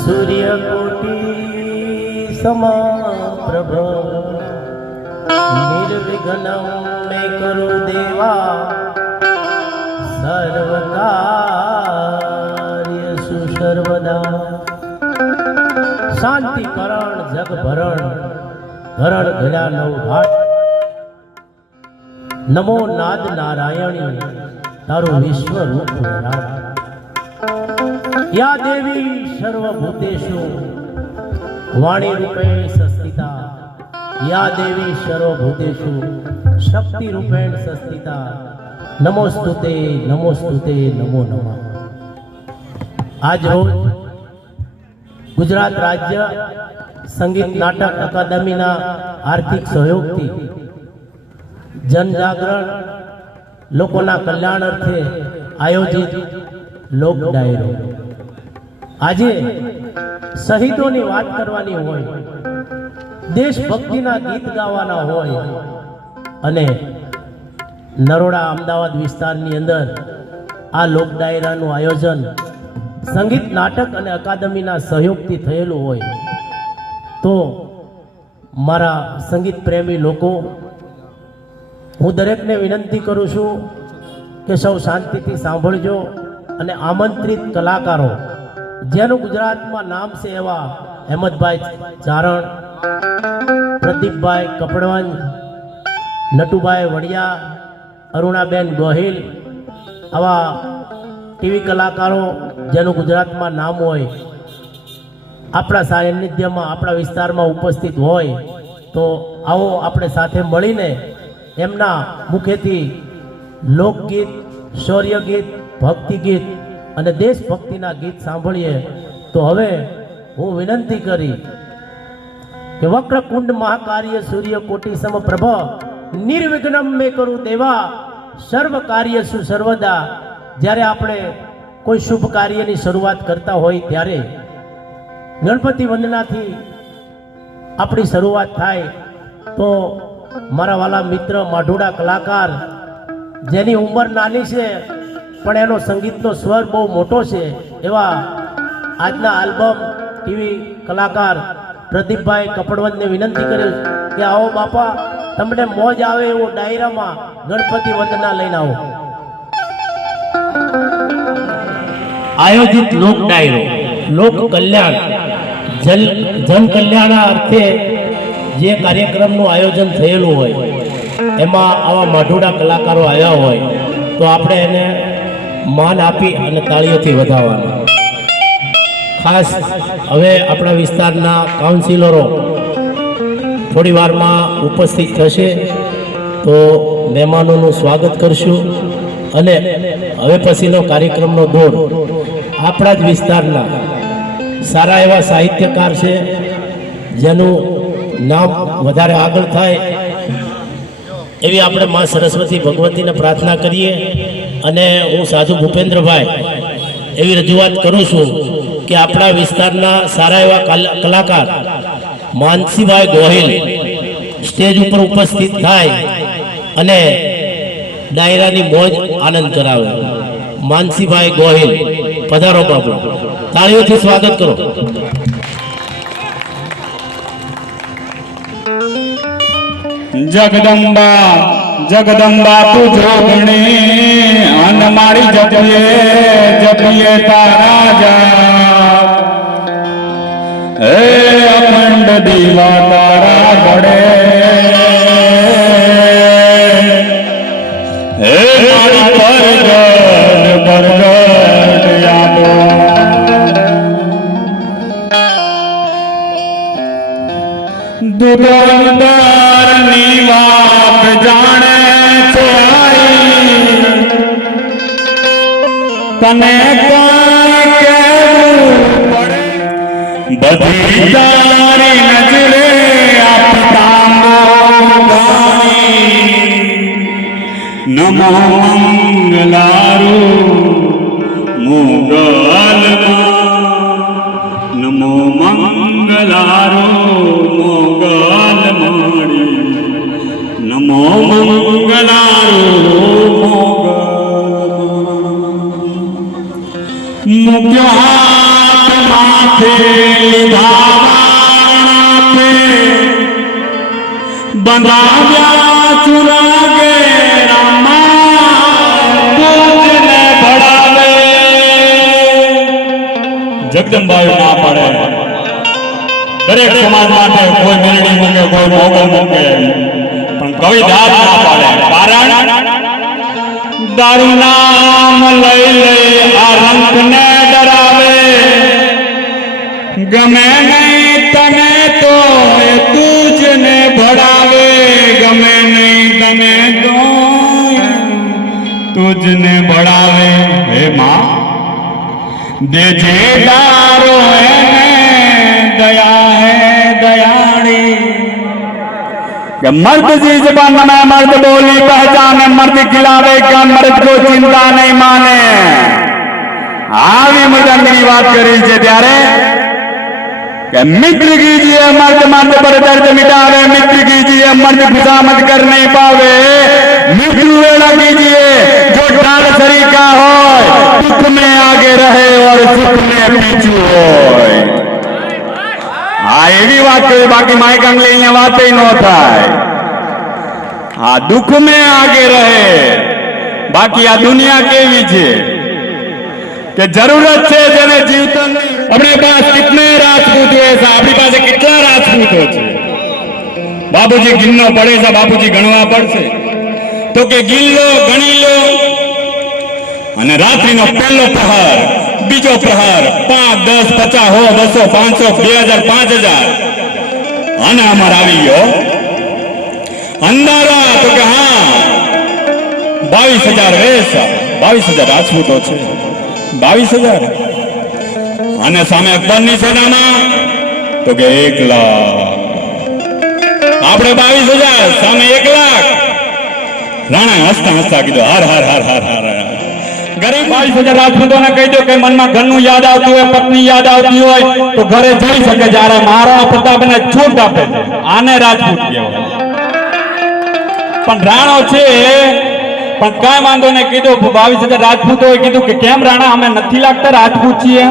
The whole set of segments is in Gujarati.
सूर्यकोटि समप्रभ निर्विघ्नं मे कुरु देवा सर्वकार्येषु सर्वदा। शांति करण जग भरण धरण घड़ा नव घाट। नमो नाद नारायणी तारो विश्व रूप विराट। या देवी सर्वभूतेषु वाणी रूपेण संस्थिता। या देवी सर्वभूतेषु शक्ति रूपेण संस्थिता। नमोस्तुते नमोस्तुते नमो नमः। आज रोज गुजरात राज्य संगीत नाटक अकादमी आर्थिक सहयोग थी जनजागरण लोकोना कल्याण अर्थे आयोजित लोक डायरो। આજે શહીદોની વાત કરવાની હોય, દેશભક્તિના ગીત ગાવાના હોય અને નરોડા અમદાવાદ વિસ્તારની અંદર આ લોક ડાયરાનું આયોજન સંગીત નાટક અને અકાદમીના સહયોગથી થયેલું હોય તો મારા સંગીત પ્રેમી લોકો, હું દરેકને વિનંતી કરું છું કે સૌ શાંતિથી સાંભળજો અને આમંત્રિત કલાકારો જેનું ગુજરાતમાં નામ છે એવા અહેમદભાઈ ચારણ, પ્રદીપભાઈ કપડવંજ, નટુભાઈ વડિયા, અરુણાબેન ગોહિલ, આવા ટીવી કલાકારો જેનું ગુજરાતમાં નામ હોય આપણા સાનિધ્યમાં આપણા વિસ્તારમાં ઉપસ્થિત હોય તો આવો આપણે સાથે મળીને એમના મુખેથી લોકગીત, શૌર્ય ગીત, ભક્તિ ગીત અને દેશભક્તિના ગીત સાંભળીએ। તો હવે હું વિનંતી કરી કે વક્રકુંડ મહાકાર્ય સૂર્યકોટિ સમપ્રભ નિર્વિઘ્નમ મે કરું દેવા સર્વ કાર્યસુ સર્વદા। જ્યારે આપણે કોઈ શુભ કાર્યની શરૂઆત કરતા હોય ત્યારે ગણપતિ વંદનાથી આપણી શરૂઆત થાય તો મારા વાલા મિત્ર માઢુડા કલાકાર જેની ઉંમર નાની છે પણ એનો સંગીતનો સ્વર બહુ મોટો છે એવા આજના આલ્બમ ટીવી કલાકાર પ્રદીપભાઈ કપડવંજને વિનંતી કરી કે આવો બાપા, તમને મોજ આવે એવો ડાયરામાં ગણપતિ વંદના લઈને આવો। આયોજિત લોક ડાયરો લોક કલ્યાણ જન કલ્યાણના અર્થે જે કાર્યક્રમનું આયોજન થયેલું હોય એમાં આવા માઢુડા કલાકારો આવ્યા હોય તો આપણે એને માન આપી અને તાળીઓથી વધાવવાનું। ખાસ હવે આપણા વિસ્તારના કાઉન્સિલરો થોડી વારમાં ઉપસ્થિત થશે તો મહેમાનોનું સ્વાગત કરશું અને હવે પછીનો કાર્યક્રમનો દોર આપણા જ વિસ્તારના સારા એવા સાહિત્યકાર છે જેનું નામ વધારે આગળ થાય એવી આપણે મા સરસ્વતી ભગવતીને પ્રાર્થના કરીએ। અને હું સાધુ ભૂપેન્દ્રભાઈ એવી રજૂઆત કરું છું કે આપણા વિસ્તારના સારા એવા કલાકાર માનસીભાઈ ગોહિલ સ્ટેજ ઉપર ઉપસ્થિત થાય અને ડાયરાની મોજ આનંદ કરાવે। માનસીભાઈ ગોહિલ પધારો બાબુ, તાળીઓથી સ્વાગત કરો। જગદંબા જગદંબા તું જોગણે અન મારી જપીએ તારા જા। હે અખંડ દીવા તારા ગળે, હે મારી પરગટ યાદો। દુર્ગંધર ની વાત જાણે છે આઈ, તને કોઈ કેવું પડે બધી તારી નજરે આપતા નમો મંગલારું મોગલમાં, નમો મંગલારું મોગલ માણી, નમો મંગલારું મોગલ મૂક્યો હાથ માથે લીધા વાણાપે, બંધાવ્યા ચુરા ઘેરામાં તુજને ભળાવે. જગદંબાયું ના પડે. દરેક સમાજ માટે કોઈ મેલડી મૂકે, કોઈ મોગલ મૂકે, પણ કવિ દાદ ના પાડે. કારણ દારૂ નામ લઈ લઈ આ રંગને ડરાવે. ગમે નહીં તને તો એ તુજને ભળાવે. ગમે નહીં તને તો તુજને ભળાવે. હે માં દેજે દારો એને दया है दयाड़ी. कि मर्द जी जबान में मर्द बोली पहचाने, मर्द खिलावे क्या मर्द को चिंता नहीं माने. આવી મદનની વાત કરી છે ત્યારે કે મિત્ર કીજીએ મર્દ મર્દ પર દર્દ मिटावे. मित्र कीजिए मर्द खुशामद कर नहीं पावे. मित्र वेला कीजिए जो डाल सरीका हो, दुख में आगे रहे और सुख में पीछू हो. હા એવી વાત કરે, બાકી માઇક આંગલે અહીંયા વાત ન થાય. હા દુઃખ में आगे रहे. બાકી આ દુનિયા કેવી છે કે જરૂરત છે જેને જીવતન નહીં. अपने पास कितने राजपूत है? આપણી પાસે કેટલા રાજપૂતો છે? બાપુજી ગિનનો પડે છે, બાપુજી ગણવા પડશે. તો કે ગિલ્લો ગણી લો અને રાત્રિનો પહેલો પ્રહાર, બીજો પ્રહાર, 5, 10, 50, 100, 200, 500, 2000, 5000 અને અમાર આવી ગયો અંધારા. તો કે હા 22000 વેશ, 22000 રાજપૂતો છે. 22000 અને સામે અકબરની સેનામાં તો કે 1 લાખ. આપણે 22000 સામે 1 લાખ. રાણા હસતા હસતા કીધું હર હર હર હર હર. ગરીબ 22000 રાજપૂતોને કહી દો કે મનમાં ઘરનું યાદ આવતું હોય, પત્ની યાદ આવતી હોય તો ઘરે જઈ શકે. જ્યારે મહારાણા પ્રતાપને છૂટ આપે છે, આને રાજપૂત કહેવાય. પણ રાણો છે પણ કાંઈ વાંધો ને કીધું 22000 રાજપૂતોએ કીધું કે કેમ રાણા અમે નથી લાગતા રાજપૂત છીએ?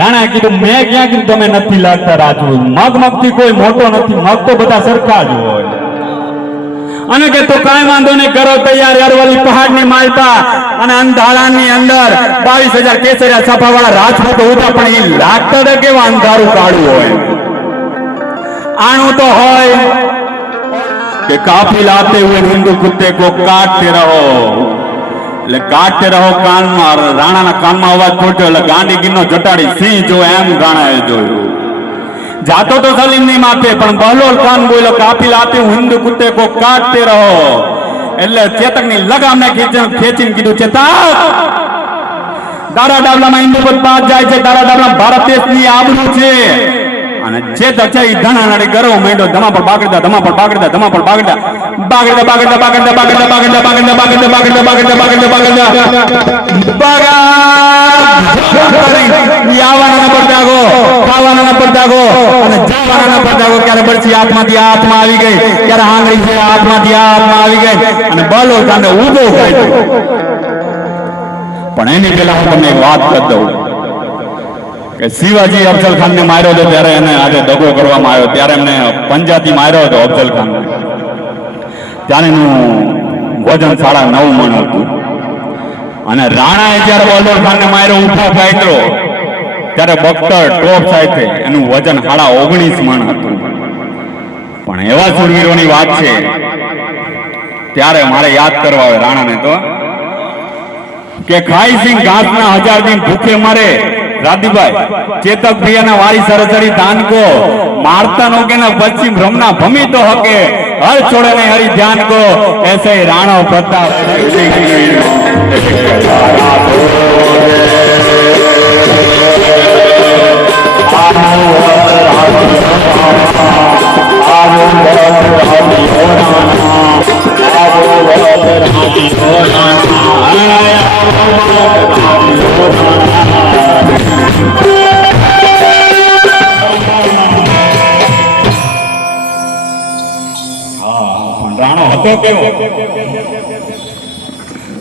રાણાએ કીધું મેં ક્યાં કીધું તમે નથી લાગતા રાજપૂત? મગથી કોઈ મોટો નથી, મગ તો બધા સરખા જ હોય. અને કે તો કાંઈ વાંધો નહીં, કરો તૈયાર. અરવલ્લી પહાડની માલપા અને અંધારાની અંદર 22000 કેસરિયા છાપાવાળા રાજપૂતો હતા. પણ એ લાગતા હતા કેવા અંધારું કાળું હોય. આણું તો હોય કે કાફિલ આતે હુए हिंदू कुत्ते को काटते रहो. એટલે કાટતે રહો કાનમાં. રાણાના કાનમાં અવાજ છોટ્યો એટલે ગાંડીગીરનો જટાડી સિંહ જો એમ રાણાએ જોયું. જાતો તો સલીમની માથે, પણ બહલોલ ખાન બોલ્યો કાફિલ આતે હું હિન્દુ કુત્તે કો કાટતે રહો. એટલે ચેતકની લગામને ખેંચીને કીધું ચેતક, દારા ડાબલામાં હિન્દુ પદ પાસ જાય છે. દારા ડાબલા ભારત દેશની આબરૂ છે. અને ચેતક છે એ ધણાનાડી ગરવો માંડ્યો. ધમા પર બાગડતા, ધમા પર બાગડતા, ધમા પર બાગડતા, બાગડતા બાગડતા બાગડતા બાગડતા બાગડતા બાગડતા બાગડતા બાગડતા બાગડતા બાગડતા બાગડતા આવવાના પર જાગો, ખાવાના પર જાગો અને જવાના પર જાગો. ક્યારે બળસી હાથમાંથી હાથમાં આવી ગઈ, ક્યારે આંગળી છે હાથમાંથી હાથમાં આવી ગઈ અને બલો કાંડે ઊભો થઈ ગયો. પણ એની પહેલા હું તમને એક વાત કરી દઉં કે શિવાજી અફઝલ ખાનને માર્યો હતો ત્યારે એને આજે દગો કરવામાં આવ્યો. ત્યારે એમને પંજાથી માર્યો હતો અફઝલ ખાનને. ત્યારે એનું વજન 9.5 મણ હતું. અને રાણાએ જ્યારે બહલોલ ખાનને માર્યો ઉઠા ફાયતરો ત્યારે બખ્તર ટોપ સાથે એનું વજન 19.5 મણ હતું. પણ એવા શૂરવીરોની વાત છે ત્યારે મારે યાદ કરવા આવે રાણાને તો કે ખાઈ સિંહ ઘાસના 1000 દિન ભૂખે મરે. राधीभाई चेतक भैया वारी सरसरी दान को मारता नो के ना पश्चिम रमना भमी तो हके हर छोड़े ने हरि ध्यान को ऐसे ही राणा प्रताप राणो હતો કેવો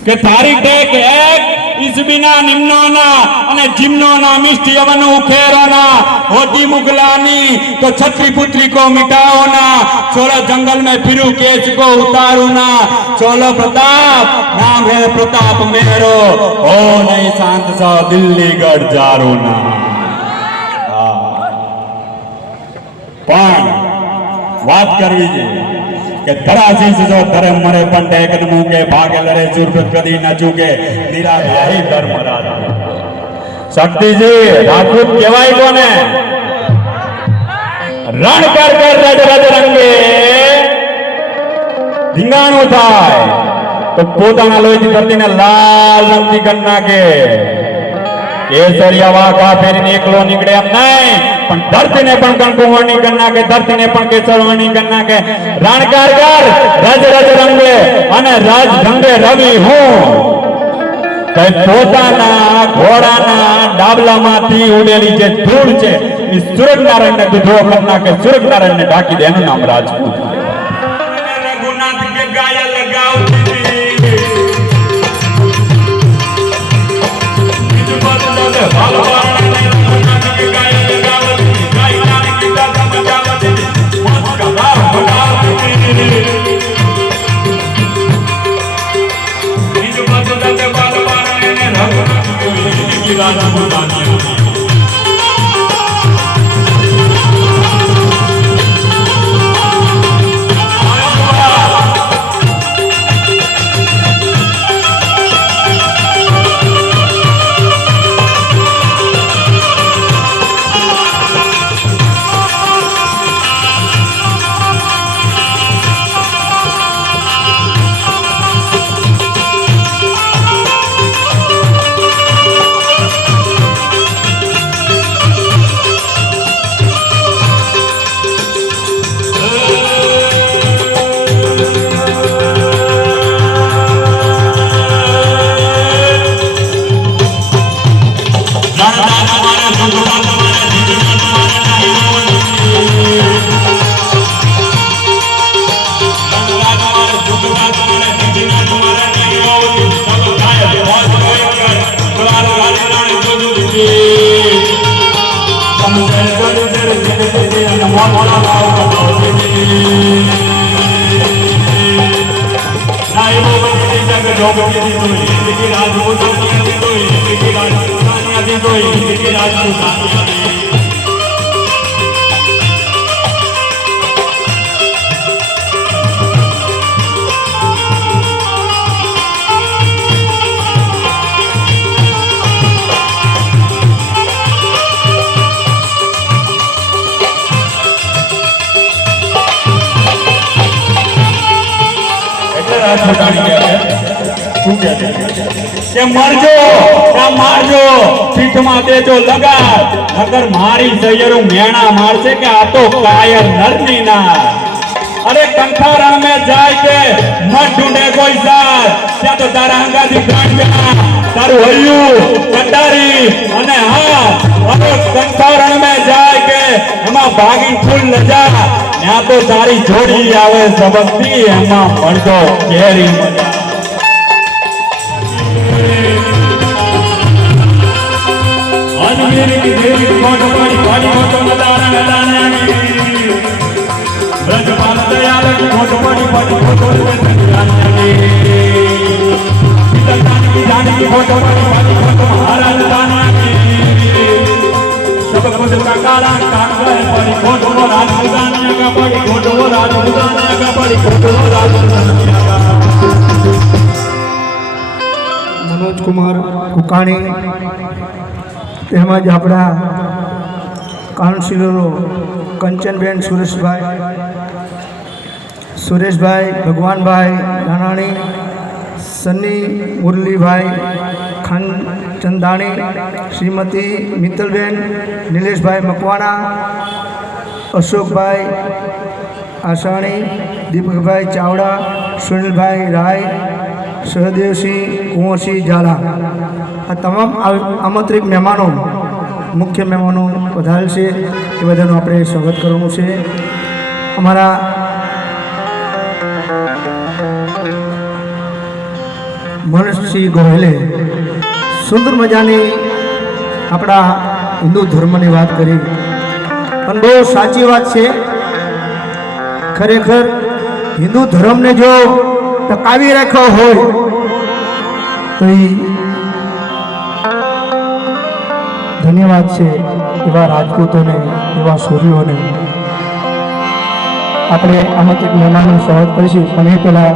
કે તારીખ 1 ઈસ કિસબીના નિમ્નોના અને જીમ્નોના મિષ્ટ યવન ઉખેરોના હોતી મુગલાની તો छत्री पुत्री को मिटाओ ना चलो जंगल में फिरू केच को उतारू ना चलो प्रताप नाम है प्रताप मेरो हो नहीं शांत सा दिल्ली गढ़ जारू ना पण વાત કરવી છે કે ધરાશીષ જો ધર્મ મરે પણ ટેકન મૂકે ભાગે લડે સુરભત કદી ન ચૂકે નિરાશા હી ધર્મ રાજ શક્તિજી રાજપૂત કહેવાય કોને રણ કર કર રજ રજ રંગે ધીંગાણું થાય તો પોતાના લોહીથી ધરતીને લાલ રંગથી કરી નાખે કેસરિયા વાઘા ફેરીને એકલો નીકળે એમ નહીં પણ ધરતીને પણ કંકુવર્ણી કરી નાખે ધરતીને પણ કેસરવર્ણી કરી નાખે રણકાર કર રજ રજ રંગે અને રજ રંગે રવિ હું કઈ પોતાના ઘોડાના ડાબલામાંથી ઉડેલી જે ધૂળ છે એ સૂરજનારાયણને દૂધો કરી નાખે સૂરજનારાયણને ઢાંકી દે એનું નામ રાજપૂત રઘુનાથ કે ગાય લગાવતી મરજો મારજો પીઠમાં દેજો લગા નગર મારી સૈયરું મેણા મારશે કે આ તો કાયર નરની ના અરે કંઠારણ में જાય કે મત ઢૂંઢે કોઈ સાર ત્યાં તો તારા અંગાથી ગાંઠિયા તારું હૈયું કટારી અને હા અરે કંઠારણ में જાય કે એમાં ભાગી ફૂલ લજા ત્યાં તો તારી જોડી આવે સબકતી એમાં મળતો કેરી મજા मेरी देवी कोट पड़ी पड़ी कोट मदारा नदाना की ब्रजपाल दयाल कोट पड़ी पड़ी कोट नदाना की पिता की जानकी कोट पड़ी पड़ी कोट महाराज दाना की सब कुछ का काला कांगड़ पड़ी कोट वो राजपुतानिया का पड़ी कोट वो राजपुतानिया का पड़ी कोट वो राजपुतानिया का मनोज कुमार कुकाणी તેમજ આપણા કાઉન્સિલરો કંચનબેન સુરેશભાઈ ભગવાનભાઈ રાણાણી સની મુરલીભાઈ ખાનચંદાણી શ્રીમતી મિત્તલબેન નિલેશભાઈ મકવાણા અશોકભાઈ આસાણી દીપકભાઈ ચાવડા સુનિલભાઈ રાય સહદેવસિંહ કુંવરસિંહ ઝાલા આ તમામ આમંત્રિત મહેમાનો મુખ્ય મહેમાનો પધારેલ છે એ બધાનું આપણે સ્વાગત કરવાનું છે અમારા મનોજસિંહ ગોહિલે સુંદર મજાની આપણા હિન્દુ ધર્મની વાત કરી, પણ બહુ સાચી વાત છે. ખરેખર હિન્દુ ધર્મને જો ટકાવી રાખ્યો હોય તો એ ધન્યવાદ છે એવા રાજપૂતોને, એવા સૂર્યોને. આપણે આમાંથી મહેમાનનું સ્વાગત કરીશું, પણ એ પહેલા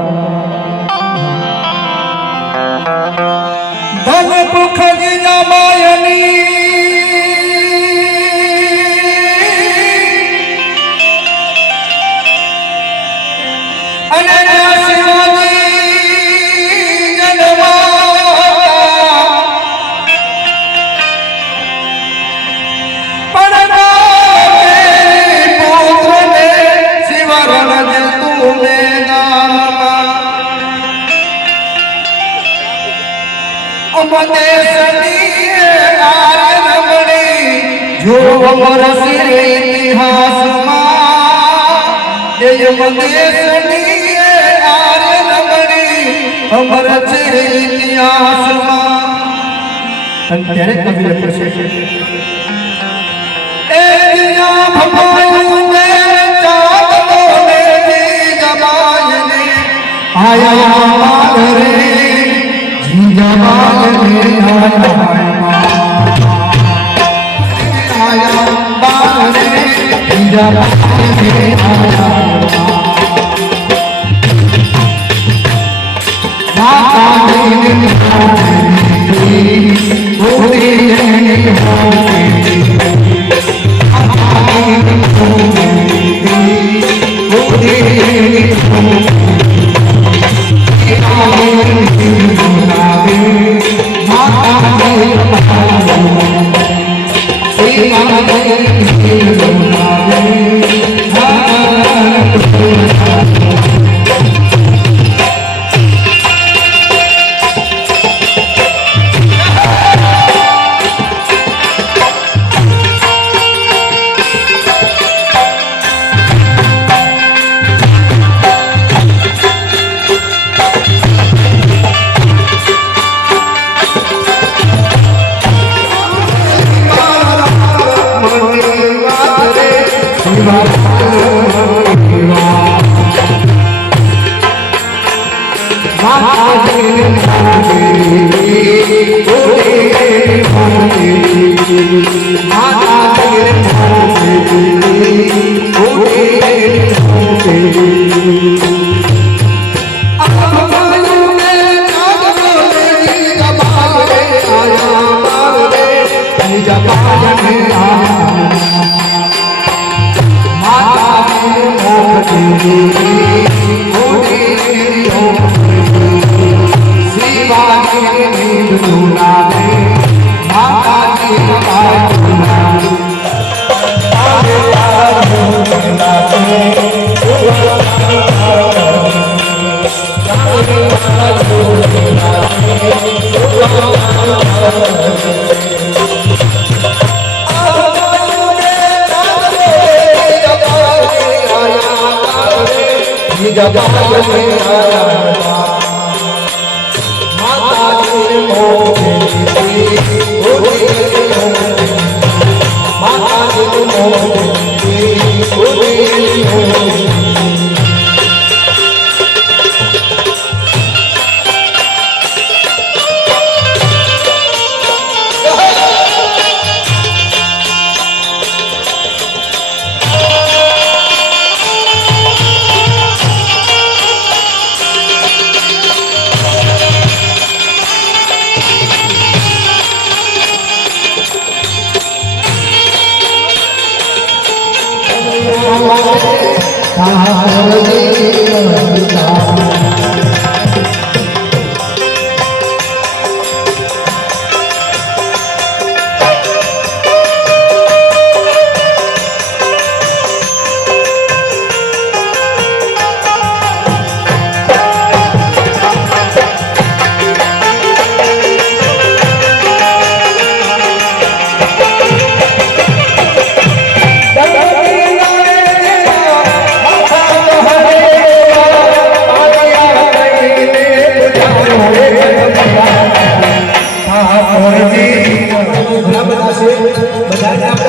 જો અમર છે ઇતિહાસમાં, એ દેશની આર્ય નગરી અમર છે ઇતિહાસમાં. અને ત્યારે કવિ લખે છે, એ દિયા ભવાયું ને ચાંદલો ને જીજાબાઈને આયા મારે, જીજાબાઈને આયા બારે, જીજાબાઈને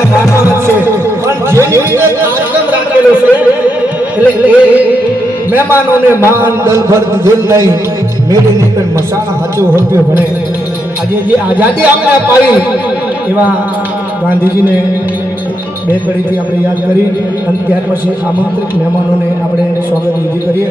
આપણે માનવાનું જ છે, પણ જેની રીતે કાર્યક્રમ રાખેલો છે એટલે એ મહેમાનોને માન દલભર દીધેલ નહીં, મેળીની પણ મસાણા સાચું હોત્યો ભણે. આજે જે આઝાદી આપણે અપાવી એવા ગાંધીજીને બે કડીથી આપણે યાદ કરી અને ત્યાર પછી આમંત્રિત મહેમાનોને આપણે સ્વાગત વિધિ કરીએ.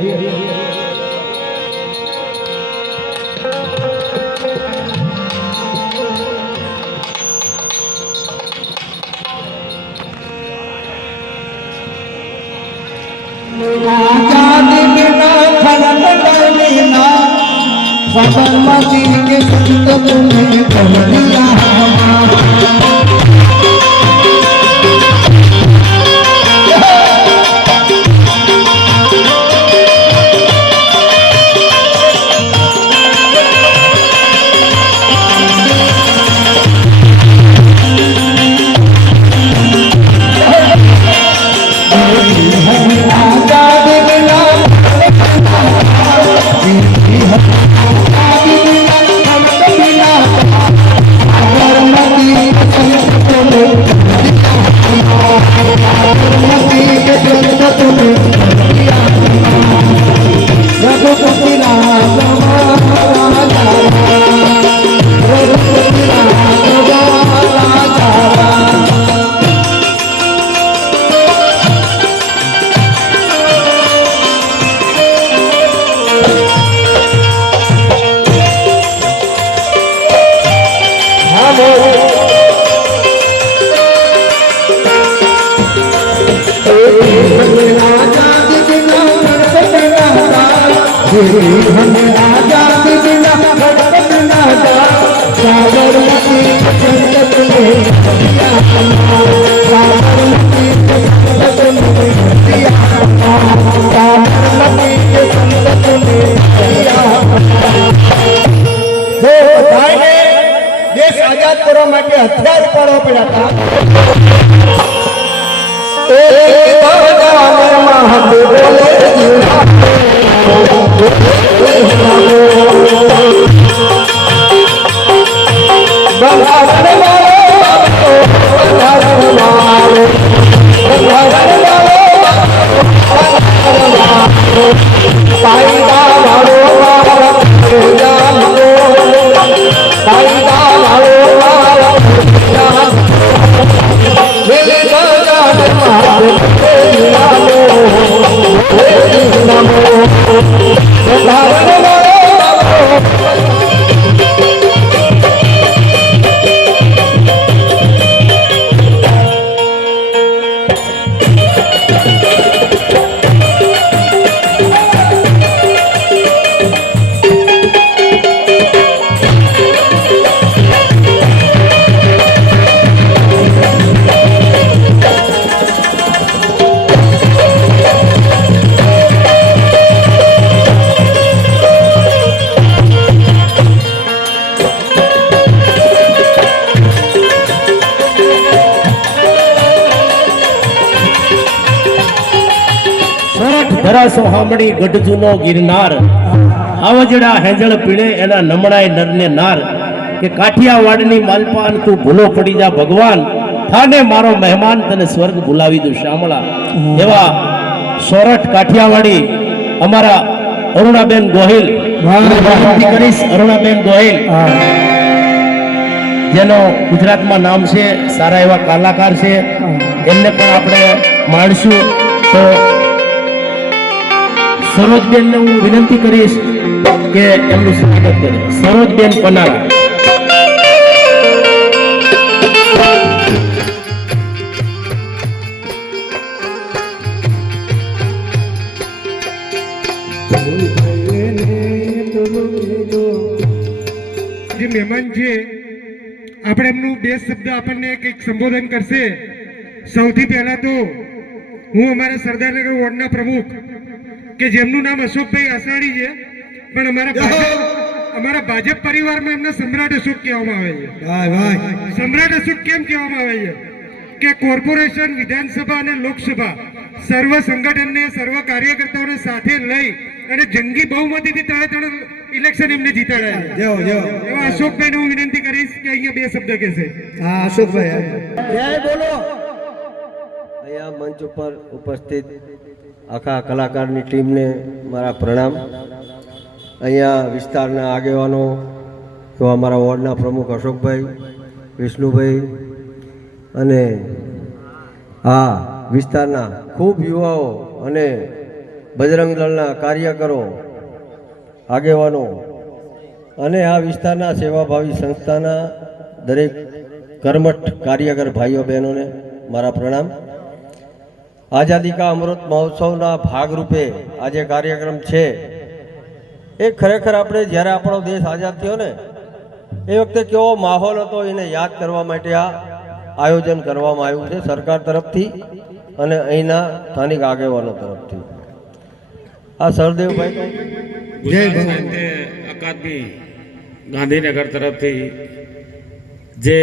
आजादी बिना खड़क बिना साबरमती के संत तुम्हें कह दिया દેશ આઝાદ કરવા માટે હથિયાર પાડવા પડ્યા ધરાસો હામડી ગઢજુનો ગિરનાર, આવજડા હેંજળ પીળે એના નમણાય નરને નાર, કે કાઠિયાવાડની માલપાન તું ભૂલો પડી જા ભગવાન, થાને મારો મહેમાન તને સ્વર્ગ ભૂલાવી દઉં શામળા. એવા સોરઠ કાઠિયાવાડી અમારા અરુણાબેન ગોહિલ, વિનંતી કરીશ અરુણાબેન ગોહિલ, જેનો ગુજરાતમાં નામ છે, સારા એવા કલાકાર છે, એમને પણ આપણે માણશું. તો સરોજબેનને હું વિનંતી કરીશ કે એમનું સ્વાગત કરે. સરોજબેન પનારા. જે મહેમાન છે આપણે એમનું બે શબ્દ આપણને કંઈક સંબોધન કરશે. સૌથી પહેલા તો હું અમારા સરદારનગર વોર્ડના પ્રમુખ કે જેમનું નામ અશોકભાઈ આસાણી છે, પણ અમારા ભાજપ પરિવારમાં એમને સમ્રાટ અશોક કહેવામાં આવે છે. સમ્રાટ અશોક કેમ કહેવામાં આવે છે કે કોર્પોરેશન, વિધાનસભા અને લોકસભા સર્વ સંગઠનને, સર્વ કાર્યકર્તાઓને સાથે લઈ અને જંગી બહુમતીથી ઇલેક્શન એમને જીતાડ્યા જો જો એવા અશોકભાઈને હું વિનંતી કરીશ કે અહીંયા બે શબ્દ કહેશે. હા અશોકભાઈ જય બોલો. અહીંયા મંચ ઉપર ઉપસ્થિત આખા કલાકારની ટીમને મારા પ્રણામ. અહીંયા વિસ્તારના આગેવાનો તો અમારા વોર્ડના પ્રમુખ અશોકભાઈ, વિષ્ણુભાઈ અને આ વિસ્તારના ખૂબ યુવાઓ અને બજરંગ દળના કાર્યકરો, આગેવાનો અને આ વિસ્તારના સેવાભાવી સંસ્થાના દરેક કર્મઠ કાર્યકર ભાઈઓ બહેનોને મારા પ્રણામ. આઝાદી કા અમૃત મહોત્સવના ભાગરૂપે આજે કાર્યક્રમ છે એ ખરેખર આપણે જ્યારે આપણો દેશ આઝાદ થયો ને એ વખતે કેવો માહોલ હતો એને યાદ કરવા માટે આ આયોજન કરવામાં આવ્યું છે સરકાર તરફથી અને અહીંના સ્થાનિક આગેવાનો તરફથી. આ સરદેવભાઈ ગુજરાત સાહિત્ય અકાદમી ગાંધીનગર તરફથી જે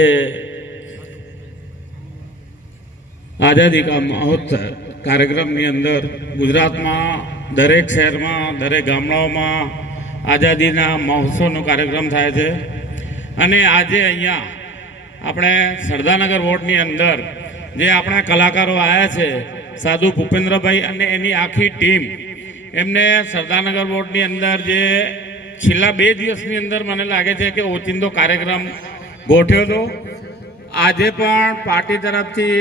આઝાદી કા મહોત્સવ કાર્યક્રમની અંદર ગુજરાતમાં દરેક શહેરમાં દરેક ગામડાઓમાં આઝાદીના મહોત્સવનો કાર્યક્રમ થાય છે. અને આજે અહીંયા આપણે સરદારનગર વોર્ડની અંદર જે આપણા કલાકારો આવ્યા છે, સાધુ ભૂપેન્દ્રભાઈ અને એની આખી ટીમ, એમને સરદારનગર વોર્ડની અંદર જે છેલ્લા 2 દિવસની અંદર મને લાગે છે કે ઓચિંતો કાર્યક્રમ ગોઠવ્યો હતો. આજે પણ પાર્ટી તરફથી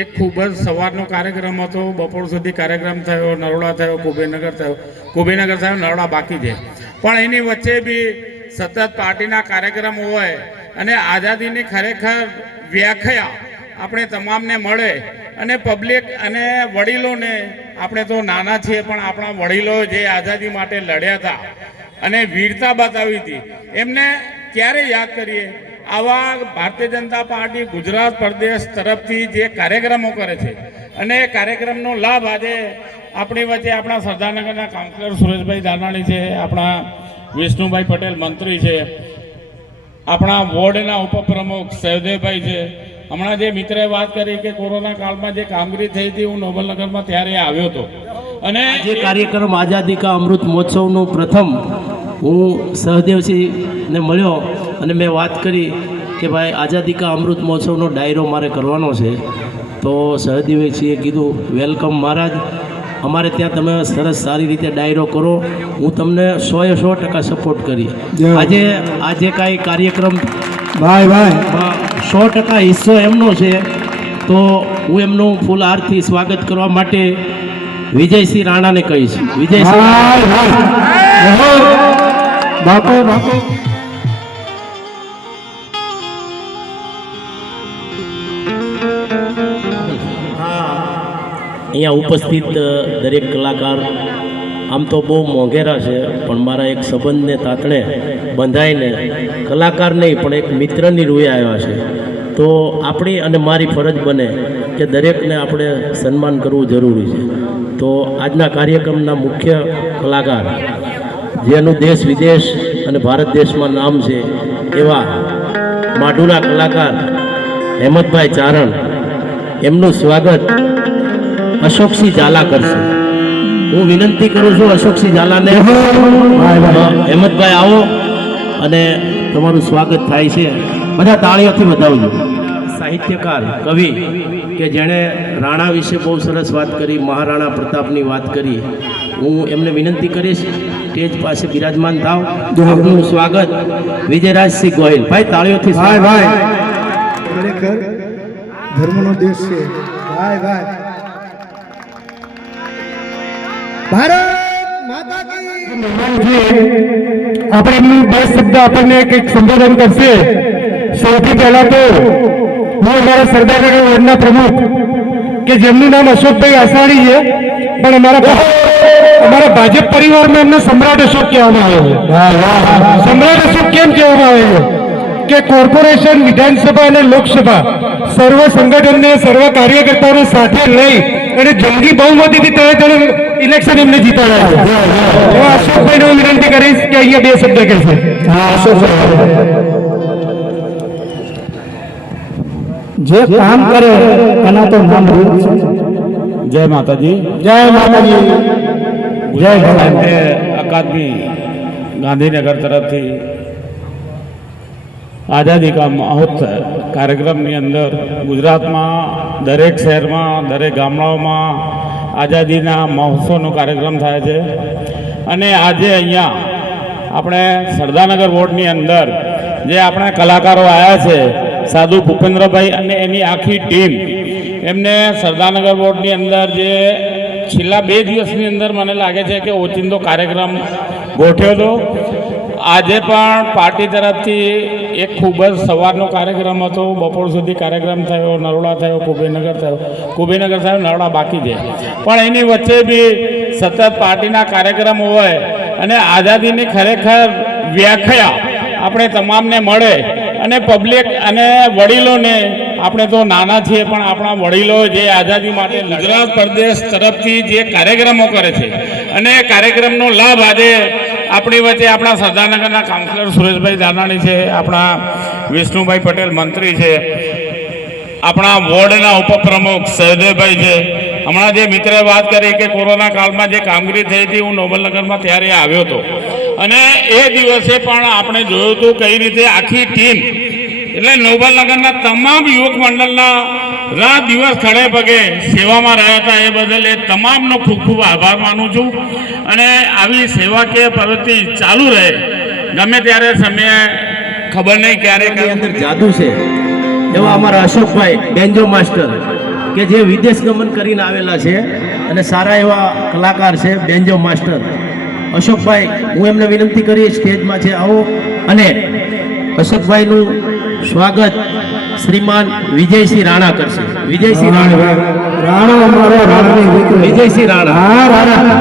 એક ખૂબ જ સવારનો કાર્યક્રમ હતો, બપોર સુધી કાર્યક્રમ થયો, નરોડા થયો, કુબેરનગર થયો, નરોડા બાકી છે. પણ એની વચ્ચે બી સતત પાર્ટીના કાર્યક્રમ હોય અને આઝાદીની ખરેખર વ્યાખ્યા આપણે તમામને મળે અને પબ્લિક અને વડીલોને, આપણે તો નાના છીએ પણ આપણા વડીલો જે આઝાદી માટે લડ્યા હતા અને વીરતા બતાવી હતી એમને ક્યારે યાદ કરીએ. આવા ભારતીય જનતા પાર્ટી ગુજરાત પ્રદેશ તરફથી જે કાર્યક્રમો કરે છે અને એ કાર્યક્રમનો લાભ આજે આપણી વચ્ચે આપણા સરદારનગરના કાઉન્સિલર સુરેશભાઈ દાનાણી છે, આપણા વિષ્ણુભાઈ પટેલ મંત્રી છે, આપણા વોર્ડના ઉપપ્રમુખ સહદેવભાઈ છે. હમણાં જે મિત્રએ વાત કરી કે કોરોના કાળમાં જે કામગીરી થઈ હતી, હું નોબલનગરમાં ત્યારે આવ્યો હતો અને જે કાર્યક્રમ આઝાદી કા અમૃત મહોત્સવનું પ્રથમ હું સહદેવસિંહને મળ્યો અને મેં વાત કરી કે ભાઈ આઝાદી કા અમૃત મહોત્સવનો ડાયરો મારે કરવાનો છે. તો સહદેવસિંહે કીધું વેલકમ મહારાજ, અમારે ત્યાં તમે સરસ સારી રીતે ડાયરો કરો, હું તમને 100% સપોર્ટ કરી. આજે કાંઈ કાર્યક્રમ ભાઈ 100% હિસ્સો એમનો છે. તો હું એમનું ફૂલ હારથી સ્વાગત કરવા માટે વિજયસિંહ રાણાને કહીશ. વિજયસિંહ બાપુ અહીંયા ઉપસ્થિત દરેક કલાકાર આમ તો બહુ મોંઘેરા છે, પણ મારા એક સંબંધને તાતણે બંધાઈને કલાકાર નહીં પણ એક મિત્રની રૂએ આવ્યા છે. તો આપણી અને મારી ફરજ બને કે દરેકને આપણે સન્માન કરવું જરૂરી છે. તો આજના કાર્યક્રમના મુખ્ય કલાકાર જેનું દેશ વિદેશ અને ભારત દેશમાં નામ છે એવા માઢુરા કલાકાર હેમંતભાઈ ચારણ, એમનું સ્વાગત અશોકસિંહ ઝાલા કરશે. હું વિનંતી કરું છું અશોકસિંહ ઝાલાને, હેમંતભાઈ આવો અને તમારું સ્વાગત થાય છે. બધા તાળીઓથી વધાવજો. સાહિત્યકાર, કવિ કે જેણે રાણા વિશે બહુ સરસ વાત કરી, મહારાણા પ્રતાપની વાત કરી, હું એમને વિનંતી કરીશ સ્ટેજ પાસે બિરાજમાન થાવ. આપનું સ્વાગત વિજયરાજસિંહ ગોહિલ. ભાઈ તાળીઓથી ભાઈ ખરેખર ધર્મનો દેશ છે ભાઈ. ભારત માતા કી. આપણે એમનું 2 શબ્દ આપણને કંઈક સંબોધન કરશે. સૌથી પહેલા તો હું અમારા સરદારનગર વોર્ડના પ્રમુખ કે જેમનું નામ અશોકભાઈ આસાણી છે, પણ અમારા ભાજપ પરિવારમાં એમને સમ્રાટ અશોક કહેવામાં આવે છે. સમ્રાટ અશોક કેમ કહેવામાં આવે છે કે કોર્પોરેશન, વિધાનસભા અને લોકસભા સર્વ સંગઠનને, સર્વ કાર્યકર્તાઓને સાથે લઈ અને જંગી બહુમતીથી તરત ઇલેક્શન એમને જીતાડ્યા છે. એવા અશોકભાઈને હું વિનંતી કરીશ કે અહીંયા 2 શબ્દ કહેશે. જે કામ કરે એના તો નામ રૂપ છે. જય માતાજી. જય માતાજી. જય ભગવાન. અકાદમી ગાંધીનગર તરફથી આઝાદી કા મહોત્સવ કાર્યક્રમની અંદર ગુજરાતમાં દરેક શહેરમાં દરેક ગામડાઓમાં આઝાદીના મહોત્સવનો કાર્યક્રમ થાય છે અને આજે અહીંયા આપણે સરદારનગર વોર્ડની અંદર જે આપણા કલાકારો આવ્યા છે સાધુ ભૂપેન્દ્રભાઈ અને એની આખી ટીમ એમને સરદારનગર વોર્ડની અંદર જે છેલ્લા 2 દિવસની અંદર મને લાગે છે કે ઓચિંતો કાર્યક્રમ ગોઠવ્યો હતો. આજે પણ પાર્ટી તરફથી એક ખૂબ જ સવારનો કાર્યક્રમ હતો, બપોર સુધી કાર્યક્રમ થયો, નરોડા થયો, કુબેરનગર થયો, નરોડા બાકી છે. પણ એની વચ્ચે બી સતત પાર્ટીના કાર્યક્રમ હોય અને આઝાદીની ખરેખર વ્યાખ્યા આપણે તમામને મળે અને પબ્લિક અને વડીલોને, આપણે તો નાના છીએ પણ આપણા વડીલો જે આઝાદી માટે ગુજરાત પ્રદેશ તરફથી જે કાર્યક્રમો કરે છે અને એ કાર્યક્રમનો લાભ આજે આપણી વચ્ચે આપણા સરદારનગરના કાઉન્સિલર સુરેશભાઈ દાનાણી છે, આપણા વિષ્ણુભાઈ પટેલ મંત્રી છે, આપણા વોર્ડના ઉપપ્રમુખ સહદેવભાઈ છે. હમણાં જે મિત્રે વાત કરી કે કોરોના કાળમાં જે કામગીરી થઈ હતી, હું નોબલનગરમાં ત્યારે આવ્યો હતો અને એ દિવસે પણ આપણે જોયું હતું કઈ રીતે આખી ટીમ એટલે નોબલનગરના તમામ યુવક મંડળના રાત દિવસ ખડે પગે સેવામાં રહ્યા હતા. એ બદલ એ તમામનો ખૂબ ખૂબ આભાર માનું છું અને આવી સેવાકીય પ્રવૃત્તિ ચાલુ રહે. ગમે ત્યારે સમયે ખબર નહીં ક્યારે અંદર જાદુ છે એવા અમારા અશોકભાઈ બેન્જો માસ્ટર કે જે વિદેશ ગમન કરીને આવેલા છે અને સારા એવા કલાકાર છે. બેન્જો માસ્ટર અશોકભાઈ, હું એમને વિનંતી કરી સ્ટેજમાં છે આવો અને અશોકભાઈનું સ્વાગત શ્રીમાન વિજયસિંહ રાણા કરશે. વિજયસિંહ રાણા, રાણા અમારો રાણાની દીકરો. વિજયસિંહ રાણા. હા રાણા.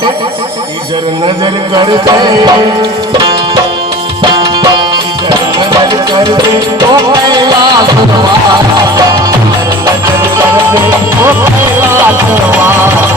માટે ઈજર નજર કરશે તો પહેલા સુરવાળા નજર કરશે તો પહેલા સુરવાળા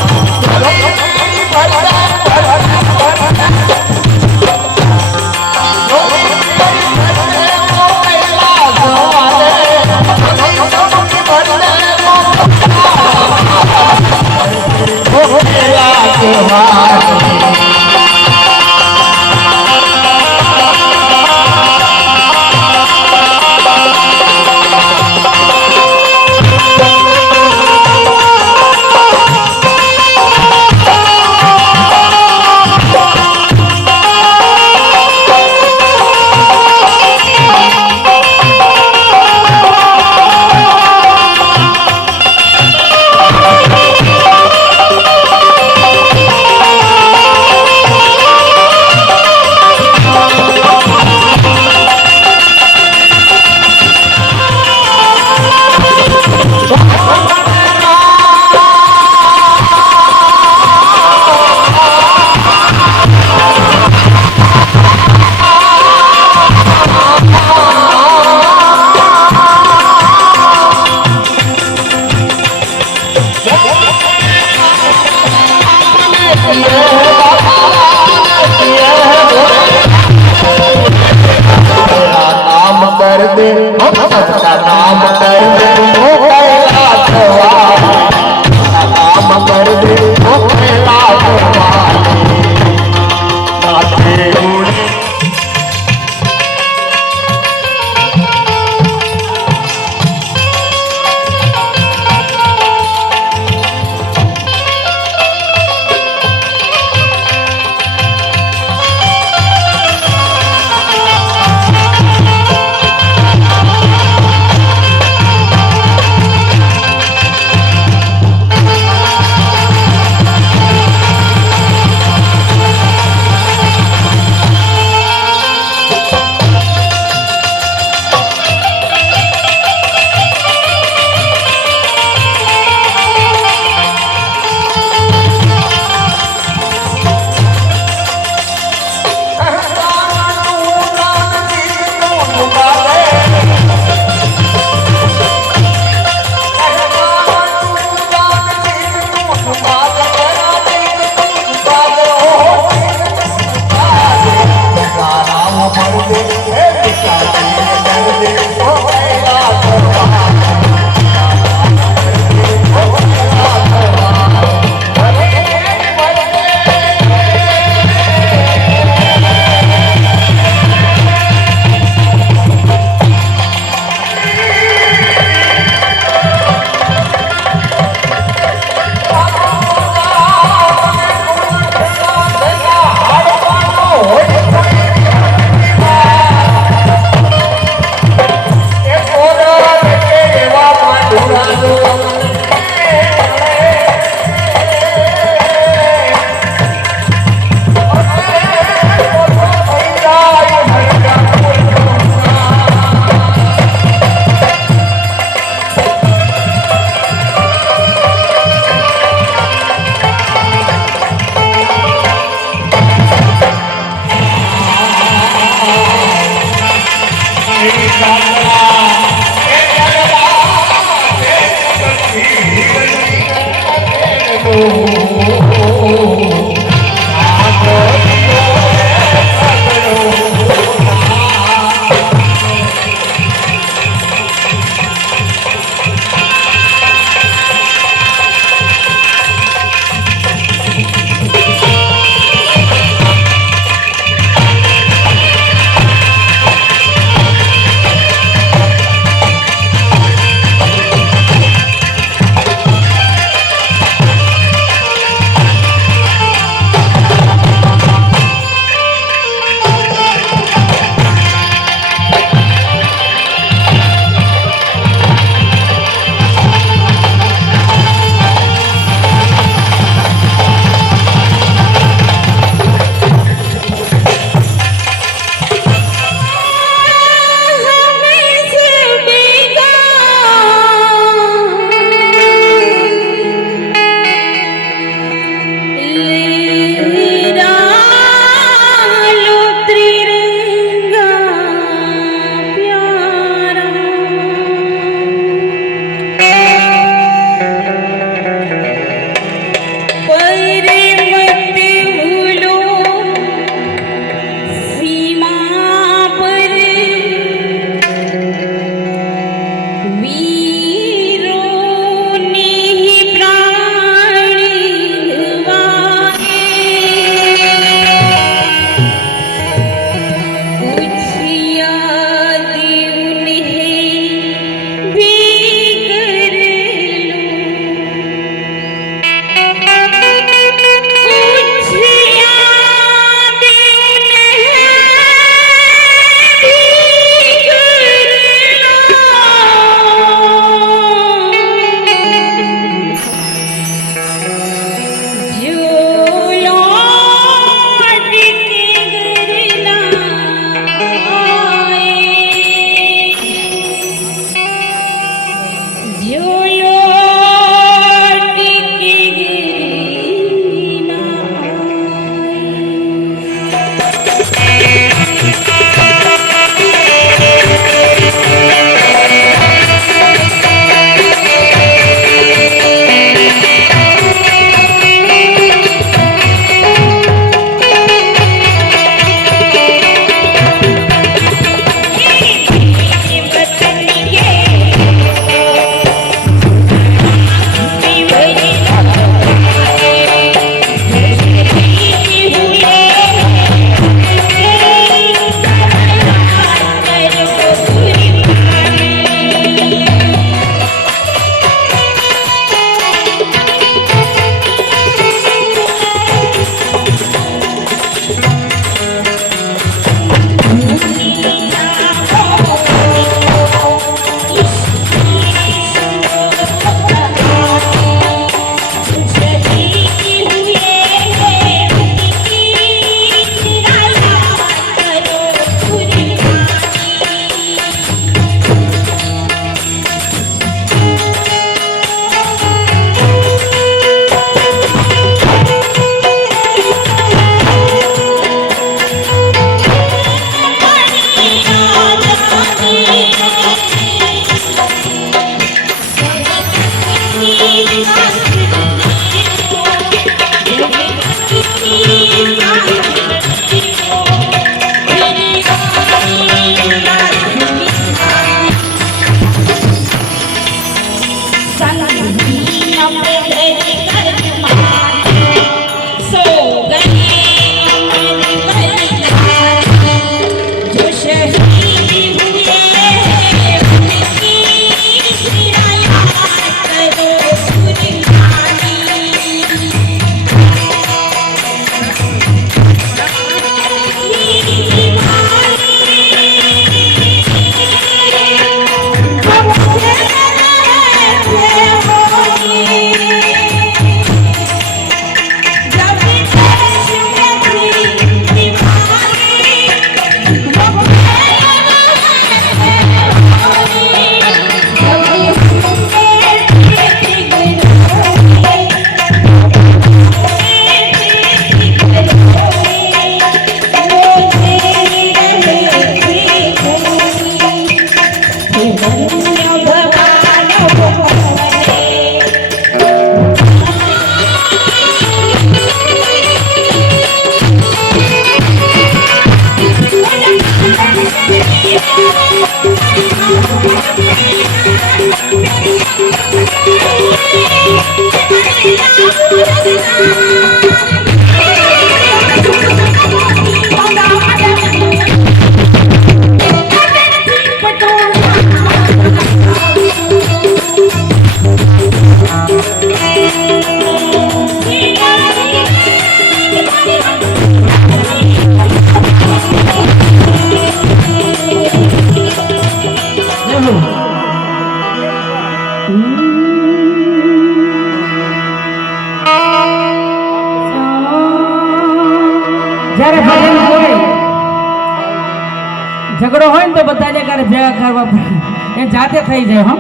ઝઘડો હોય ને તો બધાને કારે ભેગા કરવા પડે, એ જાતે થઈ જાય. હો,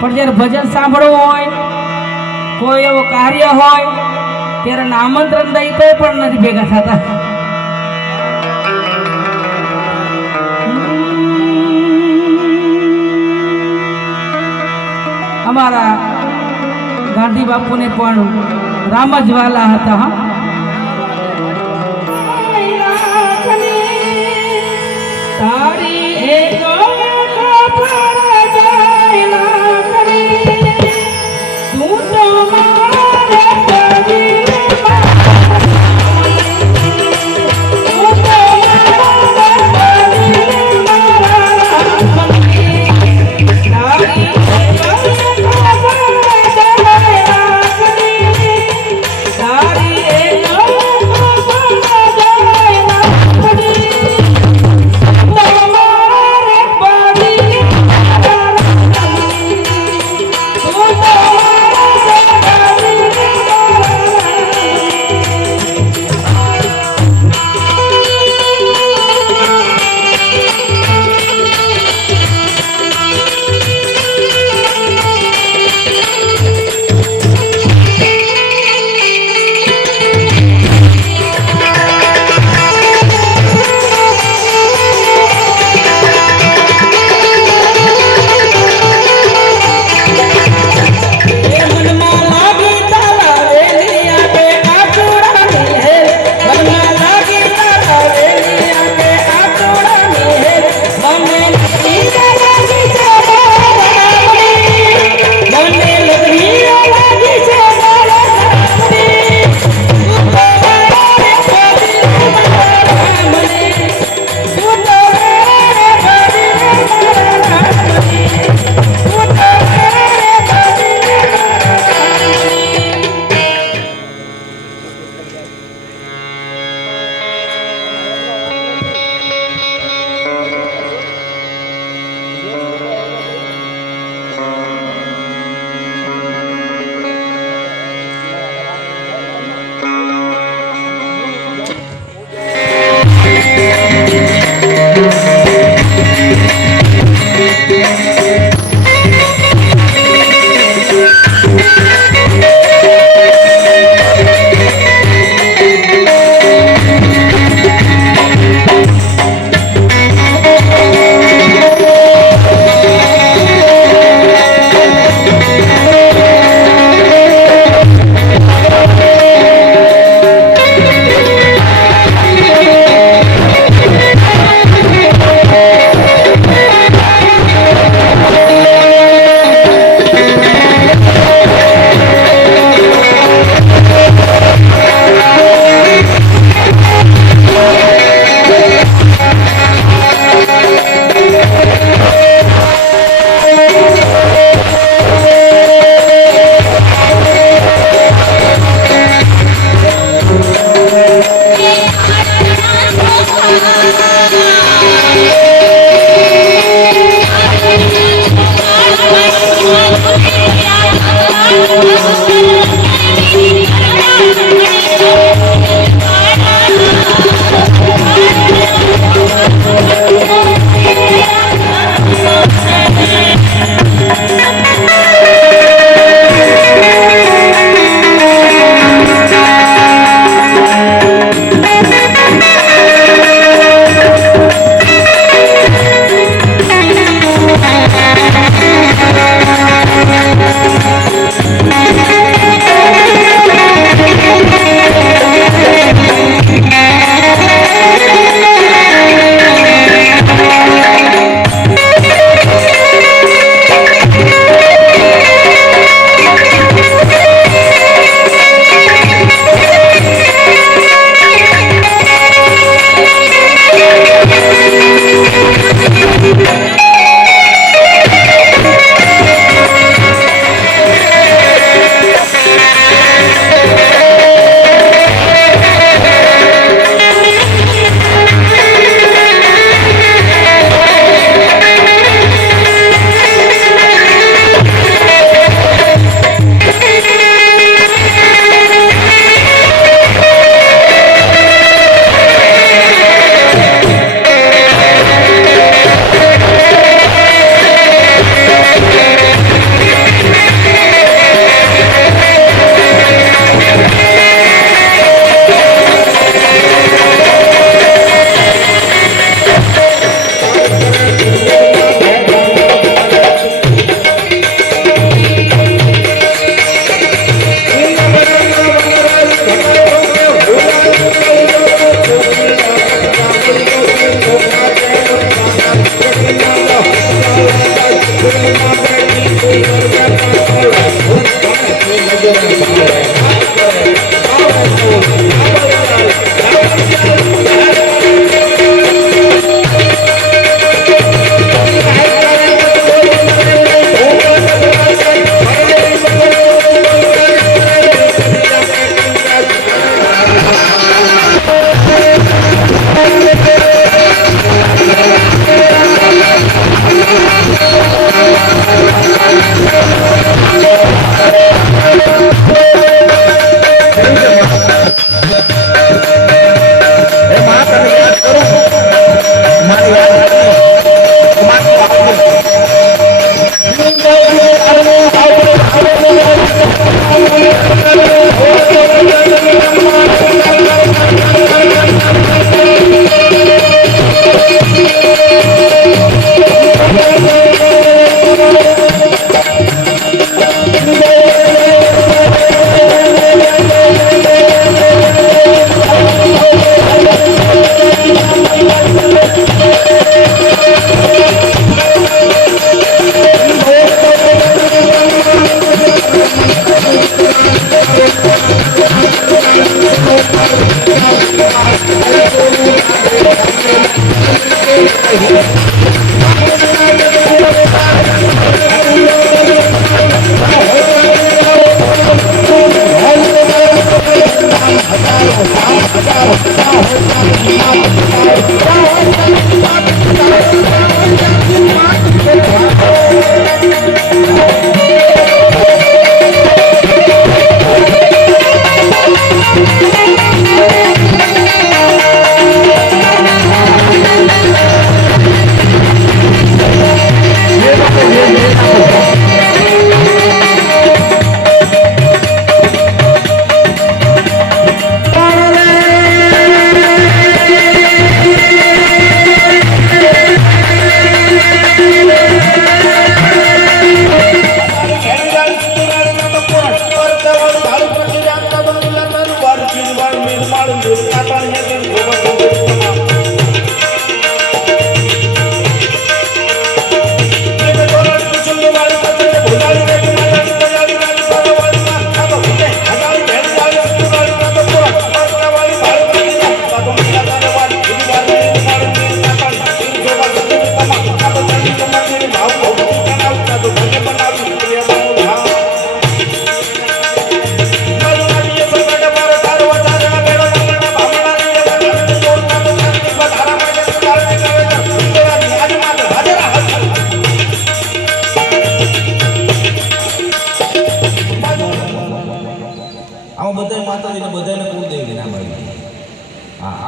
પણ જ્યારે ભજન સાંભળવું હોય, કોઈ એવો કાર્ય હોય ત્યારે આમંત્રણ દઈ તો પણ નથી ભેગા થતા. અમારા ગાંધી બાપુને પણ રામ જ વાલા હતા. હા, તારી એક તું તો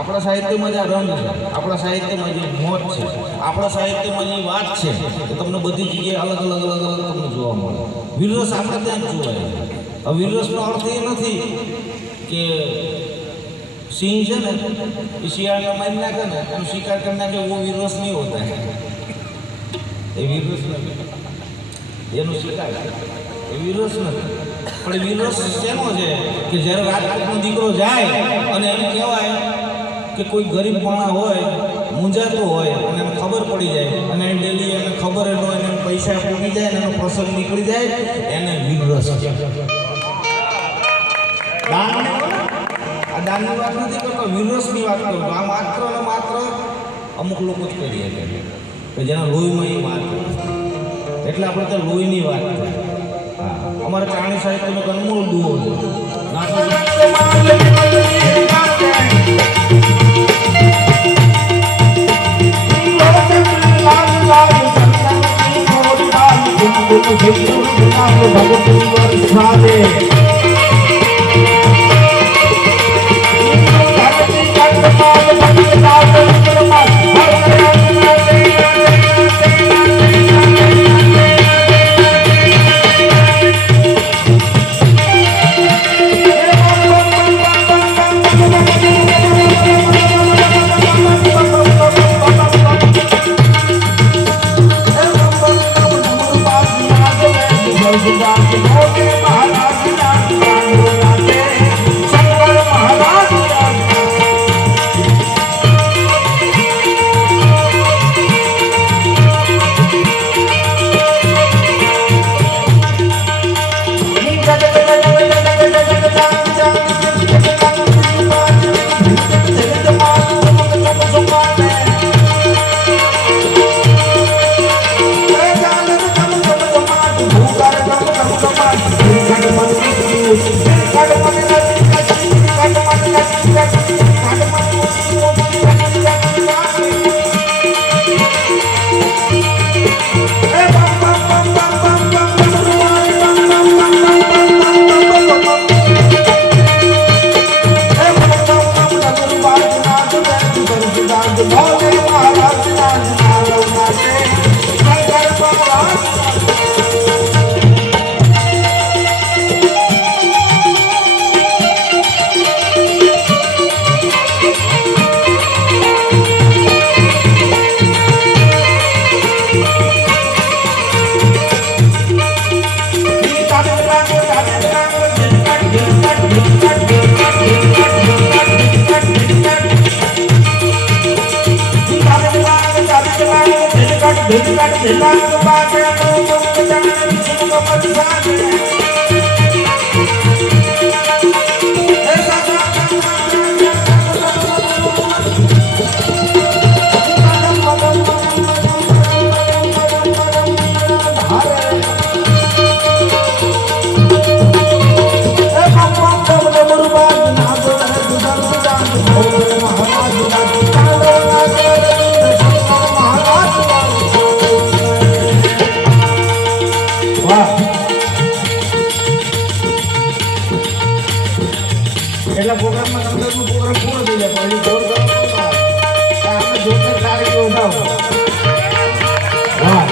આપણા સાહિત્યમાં જે રંગ છે, આપણા સાહિત્યમાં જે મોજ છે, આપણા સાહિત્યમાં જે વાત છે એ તમને બધી જગ્યાએ અલગ અલગ અલગ અલગ તમને જોવા મળે. વીરરસ આપણે ત્યાં જ જોવાય. હવે વીરરસનો અર્થ એ નથી કે સિંહ છે ને એ શિયાળને મારી નાખે ને એમ શિકાર કરી નાખે, એવો વીરરસ નહીં હોતા. એ વીરરસ નથી, એનો શિકાર એ વીરરસ નથી. પણ વીરરસ શેનો છે કે જ્યારે રાજપૂતનો દીકરો જાય અને એમ કહેવાય કે કોઈ ગરીબ માણસ હોય, મૂંઝાતો હોય અને એને ખબર પડી જાય અને ડેલી એને ખબર ન હોય, એને પૈસા પૂરી જાય અને એનો પ્રસંગ નીકળી જાય, એને વીરરસ છે. આ દાનની વાત નથી કરતો, વીરરસની વાત કરું. આ માત્ર ને માત્ર અમુક લોકો જ કરી શકે કે જેના લોહીમાં એ વાત એટલે આપણે તો લોહીની વાત કરીએ. અમારે ચાણી સાહિત્યનો અનમોલ દુઓ મહારાજ એટલે પ્રોગ્રામમાં તમને પ્રોગ્રામ પૂરો થઈ જાય પણ જોર આપણે જોરદાર કાર્ય વધાવો હા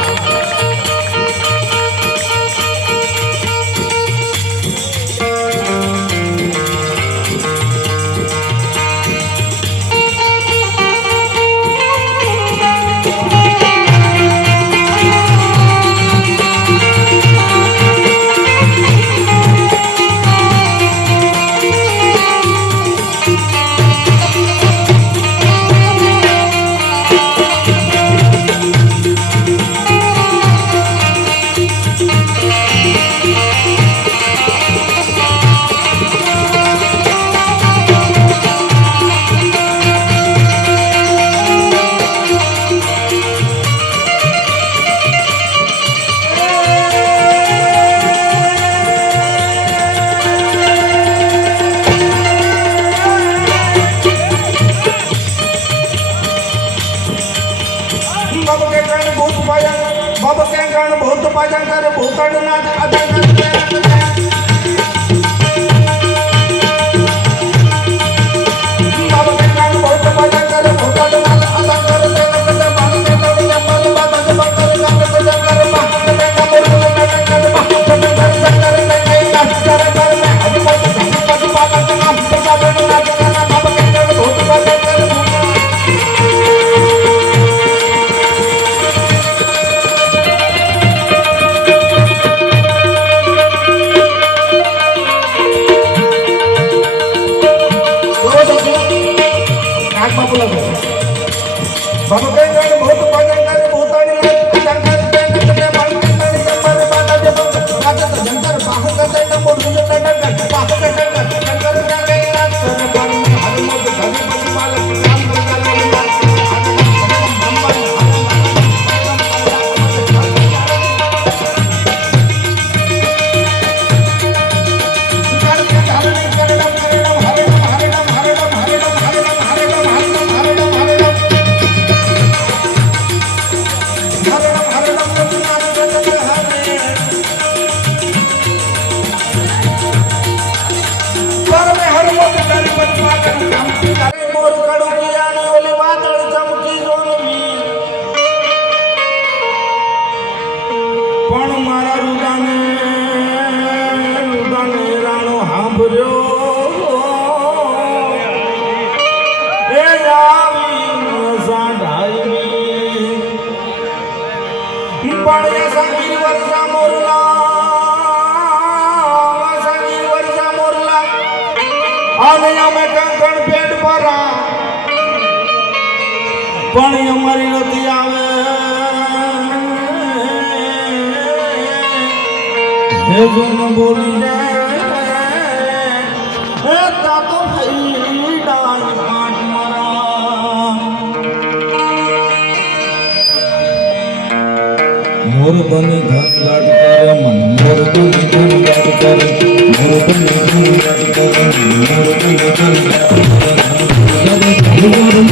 बाबा के कारण बहुत पाजन करे भूतड़ नाथ आदर करते बाबा के कारण बहुत पाजन करे भूतड़ नाथ आदर करते बाबा के तोड़िया मन बात जब कर काम कर बात के कमर में कर बात कर अभी बहुत पद बाबा के नाम पर बाबा के नाम बाबा के कारण बहुत पाजन करे बाबा के कारण बहुत पाजन करे भूतानी आदर करते बाबा के कारण पर बात जब बात जंतर बाहु करते न मोर मुझे कर बाहु करते कर जाके रात कर बाल में हर मोद धनी पति बालक काम करता પણ મારા રુદાને રાણો સાંભળ્યો એ આવી સાંઢાઈ પણ એ સંગીત વર્ષા મોરલા અને અમે કંકણ પેટ ભરા પણ અમારી નથી આવે હે જો ન બોલી જાય હે તા તો ભાઈ ડાળ પાટ મારા મોર બની ઘાટ લાટ કરે મન મોર બની ઘન લાટ કરે મોર બની ઘન લાટ કરે મોર બની ઘન લાટ કરે મોર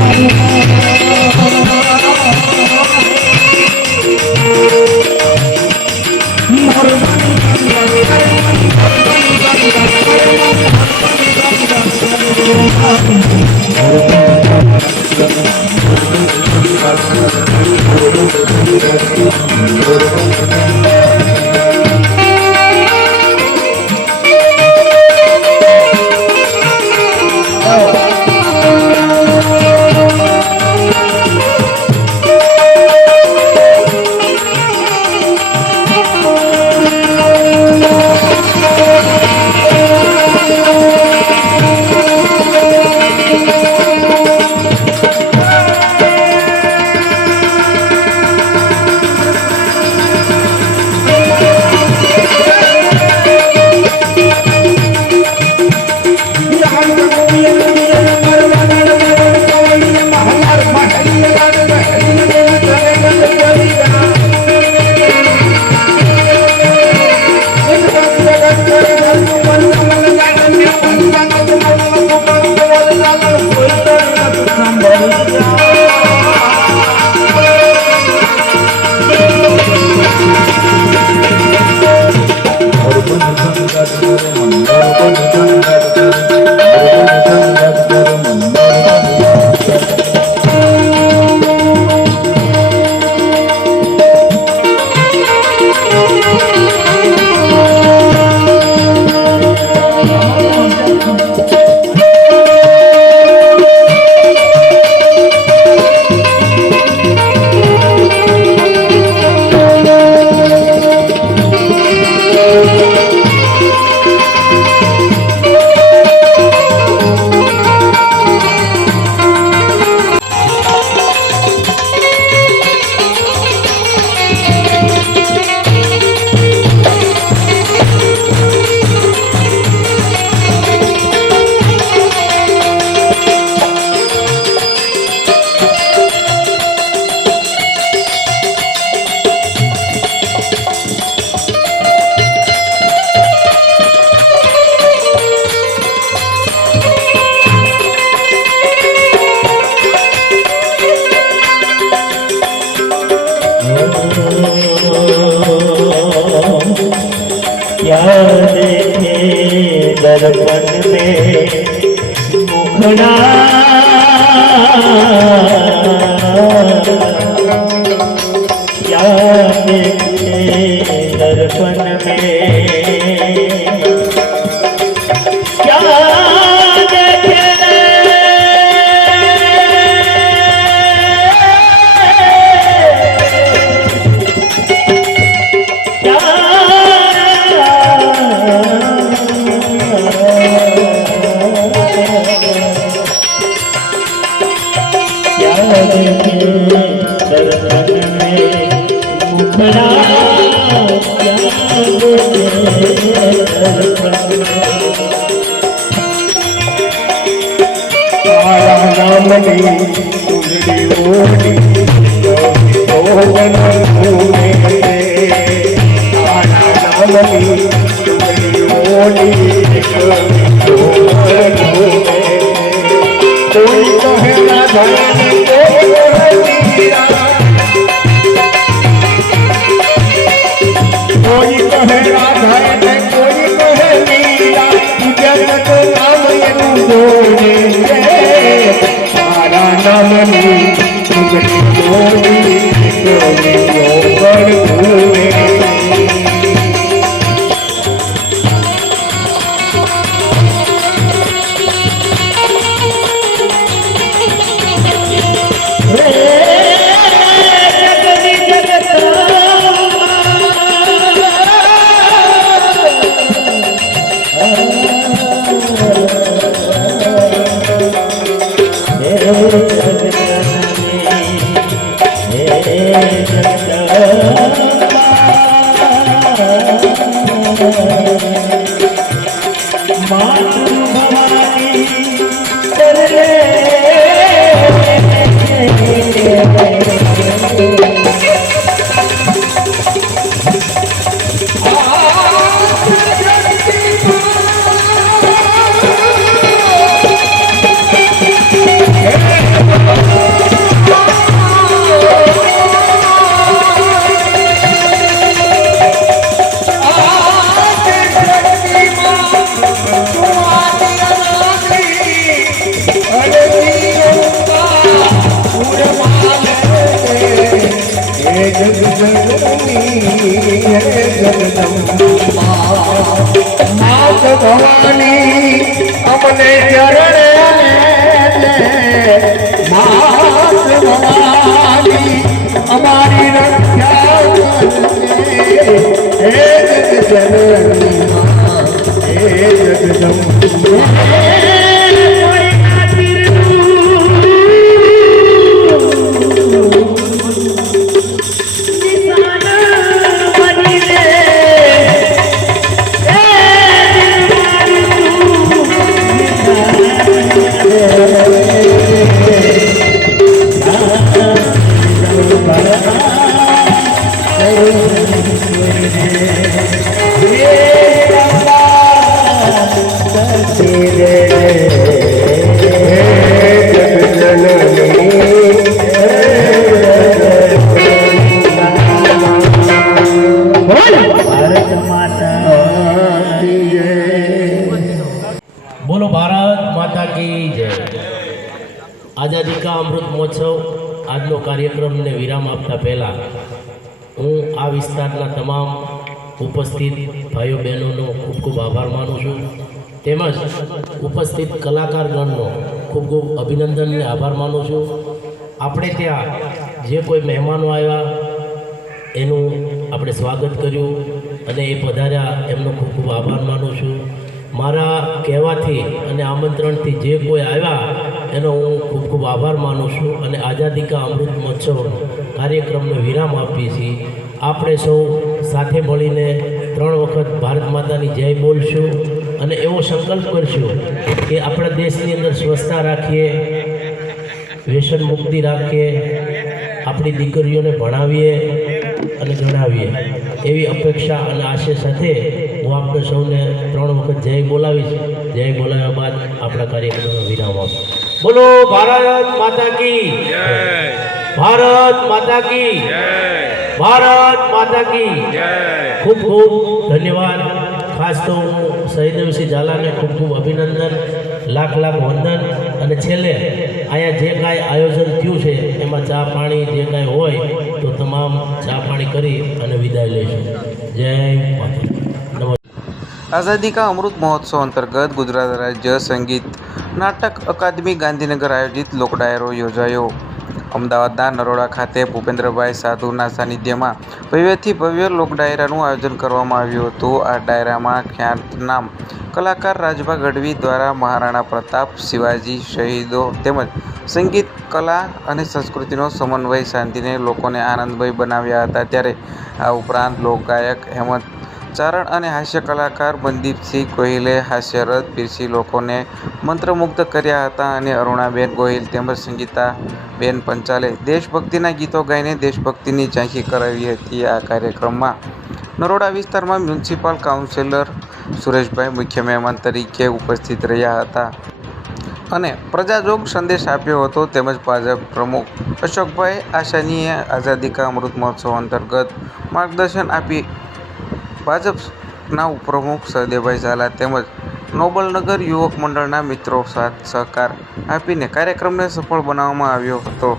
क्या देखे दर्पण में, क्या देखे बोलो भारत माता की जय। आजादी का अमृत महोत्सव આજનો કાર્યક્રમને વિરામ આપતા પહેલાં હું આ વિસ્તારના તમામ ઉપસ્થિત ભાઈઓ બહેનોનો ખૂબ ખૂબ આભાર માનું છું, તેમજ ઉપસ્થિત કલાકારગણનો ખૂબ ખૂબ અભિનંદન અને આભાર માનું છું. આપણે ત્યાં જે કોઈ મહેમાનો આવ્યા એનું આપણે સ્વાગત કર્યું અને એ પધાર્યા એમનો ખૂબ ખૂબ આભાર માનું છું. મારા કહેવાથી અને આમંત્રણથી જે કોઈ આવ્યા એનો હું ખૂબ ખૂબ આભાર માનું છું અને આઝાદી કા અમૃત મહોત્સવ કાર્યક્રમને વિરામ આપીએ છીએ. આપણે સૌ સાથે મળીને 3 વખત ભારત માતાની જય બોલશું અને એવો સંકલ્પ કરશું કે આપણા દેશની અંદર સ્વચ્છતા રાખીએ, વ્યસન મુક્તિ રાખીએ, આપણી દીકરીઓને ભણાવીએ અને ગણાવીએ એવી અપેક્ષા અને આશય સાથે હું આપણે સૌને 3 વખત જય બોલાવીશ. જય બોલાવ્યા બાદ આપણા કાર્યક્રમનો વિરામ આપો. બોલો ભારત માતા કી જય, ભારત માતા કી જય, ભારત માતા કી જય. ખૂબ ખૂબ ધન્યવાદ. ખાસ તો હું શહીદસિંહ ઝાલાને ખૂબ ખૂબ અભિનંદન, લાખ લાખ વંદન. અને છેલ્લે અહીંયા જે કાંઈ આયોજન થયું છે એમાં ચા પાણી જે કાંઈ હોય તો તમામ ચા પાણી કરી અને વિદાય લઈશું. જય માતા. નમસ્કાર. આઝાદી કા અમૃત મહોત્સવ અંતર્ગત ગુજરાત રાજ્ય સંગીત નાટક અકાદમી ગાંધીનગર આયોજિત લોકડાયરો યોજાયો. અમદાવાદના નરોડા ખાતે ભૂપેન્દ્રભાઈ સાધુના સાનિધ્યમાં ભવ્યથી ભવ્ય લોકડાયરાનું આયોજન કરવામાં આવ્યું હતું. આ ડાયરામાં ખ્યાતનામ કલાકાર રાજભા ગઢવી દ્વારા મહારાણા પ્રતાપ, શિવાજી, શહીદો તેમજ સંગીત, કલા અને સંસ્કૃતિનો સમન્વય સાધીને લોકોને આનંદમય બનાવ્યા હતા. ત્યારે આ ઉપરાંત લોકગાયક હેમંત ચારણ અને હાસ્ય કલાકાર મનદીપસિંહ ગોહિલે હાસ્યરથ પીરસી લોકોને મંત્રમુગ્ધ કર્યા હતા. અને અરુણાબેન ગોહિલ તેમજ સંગીતાબેન પંચાલે દેશભક્તિના ગીતો ગાઈને દેશભક્તિની ઝાંખી કરાવી હતી. આ કાર્યક્રમમાં નરોડા વિસ્તારમાં મ્યુનિસિપલ કાઉન્સિલર સુરેશભાઈ મુખ્ય મહેમાન તરીકે ઉપસ્થિત રહ્યા હતા અને પ્રજાજોગ સંદેશ આપ્યો હતો. તેમજ ભાજપ પ્રમુખ અશોકભાઈ આશાનીએ આઝાદી કા અમૃત મહોત્સવ અંતર્ગત માર્ગદર્શન આપી ભાજપના ઉપપ્રમુખ સહદેવભાઈ ઝાલા તેમજ નોબલનગર યુવક મંડળના મિત્રો સાથ સહકાર આપીને કાર્યક્રમને સફળ બનાવવામાં આવ્યો હતો.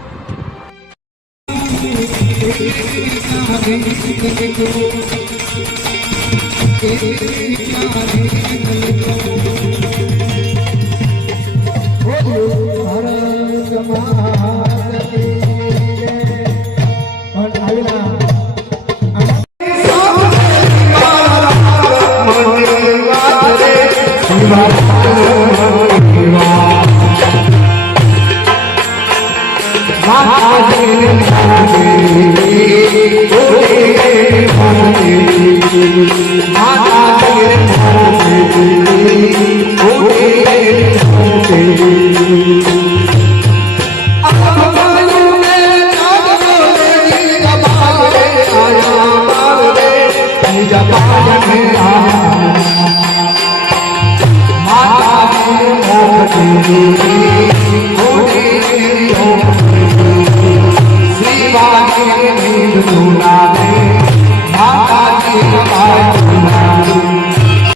Shiva